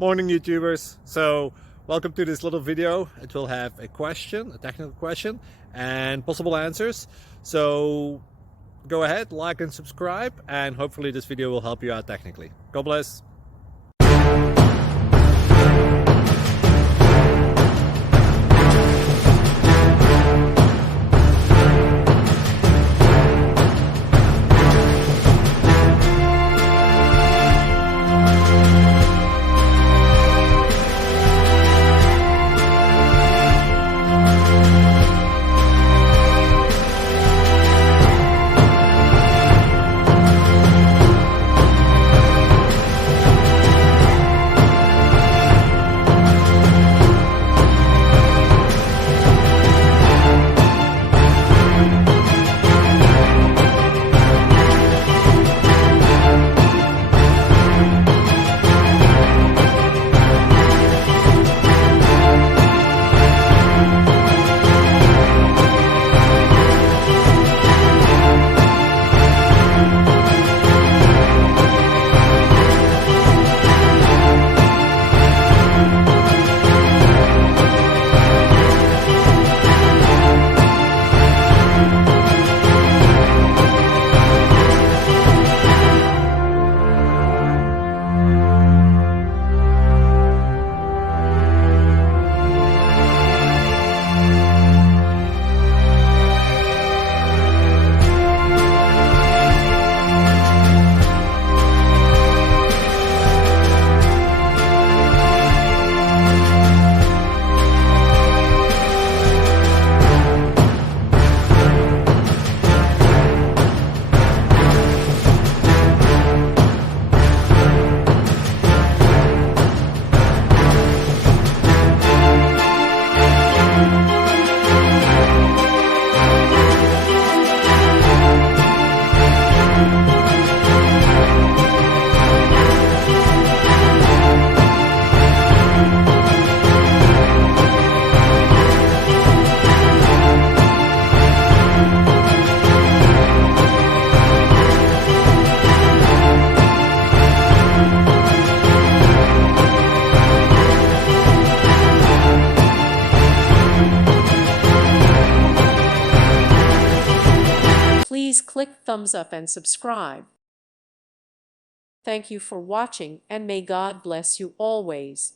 Morning YouTubers. So welcome to this little video. It will have a question, a technical question, and possible answers. So go ahead, like and subscribe, and hopefully this video will help you out technically. God bless. Please click thumbs up and subscribe. Thank you for watching, and may God bless you always.